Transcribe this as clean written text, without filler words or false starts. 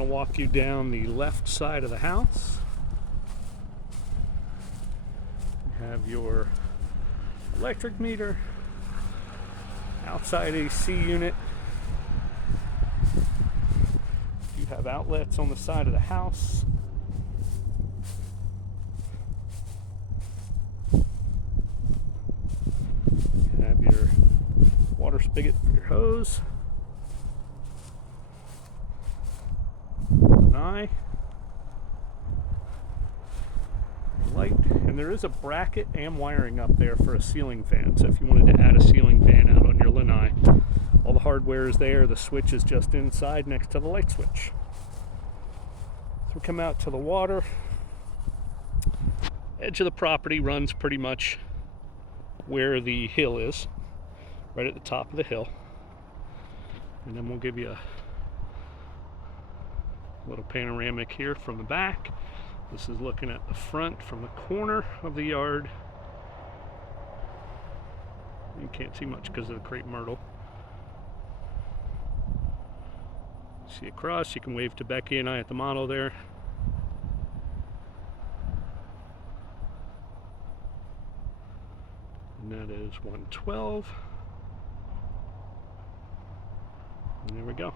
going to walk you down the left side of the house. You have your electric meter, outside AC unit. You have outlets on the side of the house. You have your water spigot for your hose. Light, and there is a bracket and wiring up there for a ceiling fan, so if you wanted to add a ceiling fan out on your lanai, all the hardware is there. The switch is just inside next to the light switch. So we come out to the water. Edge of the property runs pretty much where the hill is, right at the top of the hill, and then we'll give you a little panoramic here from the back. This is looking at the front from the corner of the yard. You can't see much because of the crepe myrtle. See across, you can wave to Becky and I at the model there. And that is 112. And there we go.